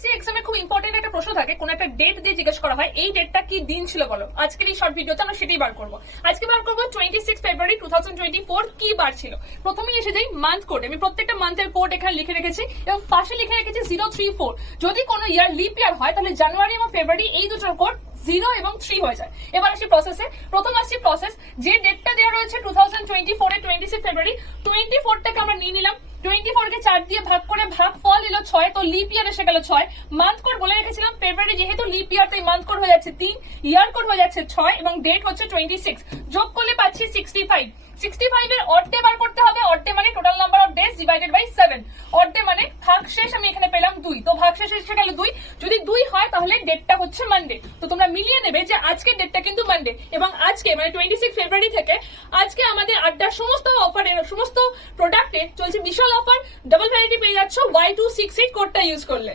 SSC এক্সামে খুব important একটা প্রশ্ন থাকে, কোন একটা ডেট দিয়ে জিজ্ঞেস করা হয়, এই ডেটটা কি দিন ছিল বলো? আজকের এই শর্ট ভিডিওতে আমরা সেটাই বার করব। আজকে বার করব twenty six February two thousand twenty four কি বার ছিল? প্রথমেই এসে যাই মান্থ কোড আমি প্রত্যেকটা মান্থের কোড এখানে লিখে রেখেছি এবং পাশে লিখে রেখেছি জিরো থ্রি ফোর যদি কোনো ইয়ার লিপ ইয়ার হয়, তাহলে জানুয়ারি এবং ফেব্রুয়ারি এই দুটোর কোড জিরো এবং থ্রি হয়ে যায়। এবার আসি প্রসেসে প্রথম আসছি প্রসেস যে ডেটটা দেওয়া রয়েছে টু থাউজেন্ড টোয়েন্টি ফোরে টোয়েন্টি সিক্স ফেব্রুয়ারি টোয়েন্টি ফোরটাকে আমরা নিয়ে নিলাম। টোয়েন্টি ফোর কে চার দিয়ে ভাগ করে ভাগ ফল এলো ছয়, তো লিপ ইয়ার এসে গেল ছয়। মান্থ বলে রেখেছিলাম ফেব্রুয়ারি যেহেতু লিপ ইয়ার তাই মান্থ হয়ে যাচ্ছে তিন ইয়ার হয়ে যাচ্ছে ছয় এবং ডেট হচ্ছে টোয়েন্টি সিক্স যোগ করলে পাচ্ছি সিক্সটি ফাইভ সিক্সটি ফাইভ এর বার করতে হবে মানে total number of divided by seven অর্ধে মানে ভাগ শেষ, আমি এখানে পেলাম দুই। তো ভাগ শেষ এসে গেল দুই। যদি দুই হয়, তাহলে ডেটটা হচ্ছে মানডে তো তোমরা মিলিয়ে নেবে যে আজকের ডেটটা কিন্তু মানডে এবং আজকে মানে টোয়েন্টি সিক্স ফেব্রুয়ারি থেকে, আজকে আমাদের আড্ডার সমস্ত অফারে সমস্ত প্রোডাক্টে চলছে বিশাল অফার ডাবল ভ্যারাইটি পেয়ে যাচ্ছ ওয়াই টু সিক্স এইট কোডটা ইউজ করলে।